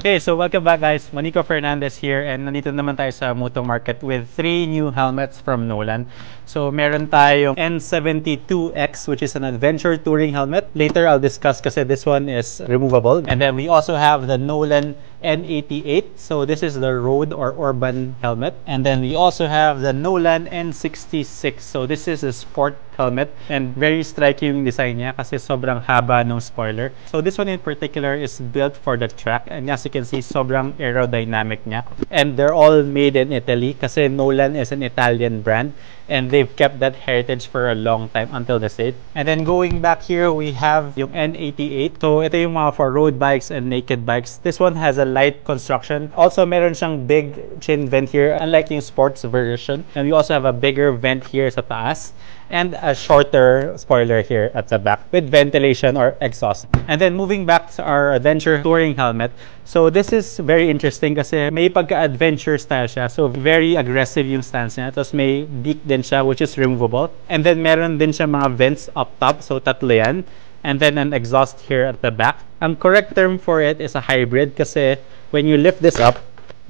Okay, so welcome back guys. Manico Fernandez here and nandito naman tayo sa Moto Market with 3 new helmets from Nolan. So meron tayong N72X which is an adventure touring helmet. Later I'll discuss kasi this one is removable. And then we also have the Nolan N88. So this is the road or urban helmet. And then we also have the Nolan N66. So this is a sport helmet and very striking yung design niya kasi sobrang haba ng spoiler. So this one in particular is built for the track and as you can see sobrang aerodynamic niya. And they're all made in Italy kasi Nolan is an Italian brand and they've kept that heritage for a long time until this date. And then going back here, we have yung N88. So ito yung mga for road bikes and naked bikes. This one has a light construction. Also meron siyang big chin vent here unlike yung sports version. And we also have a bigger vent here sa taas and a shorter spoiler here at the back with ventilation or exhaust. And then moving back to our adventure touring helmet. So this is very interesting kasi may pagka-adventure style siya. So very aggressive yung stance niya. Tapos may beak din siya which is removable. And then meron din siya mga vents up top. So tatlo yan. And then an exhaust here at the back. Ang correct term for it is a hybrid kasi when you lift this up,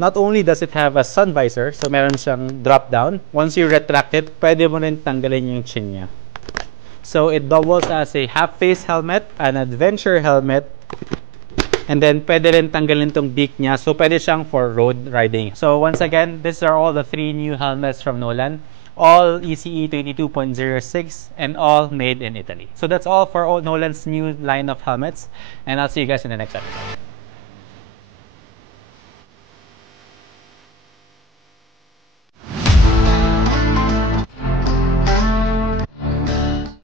not only does it have a sun visor, so meron siyang drop down. Once you retract it, pwede mo rin tanggalin yung chin niya. So it doubles as a half-face helmet, an adventure helmet, and then pwede rin tanggalin tong beak niya. So pwede siyang for road riding. So once again, these are all the 3 new helmets from Nolan. All ECE 22.06 and all made in Italy. So that's all for Nolan's new line of helmets. And I'll see you guys in the next episode.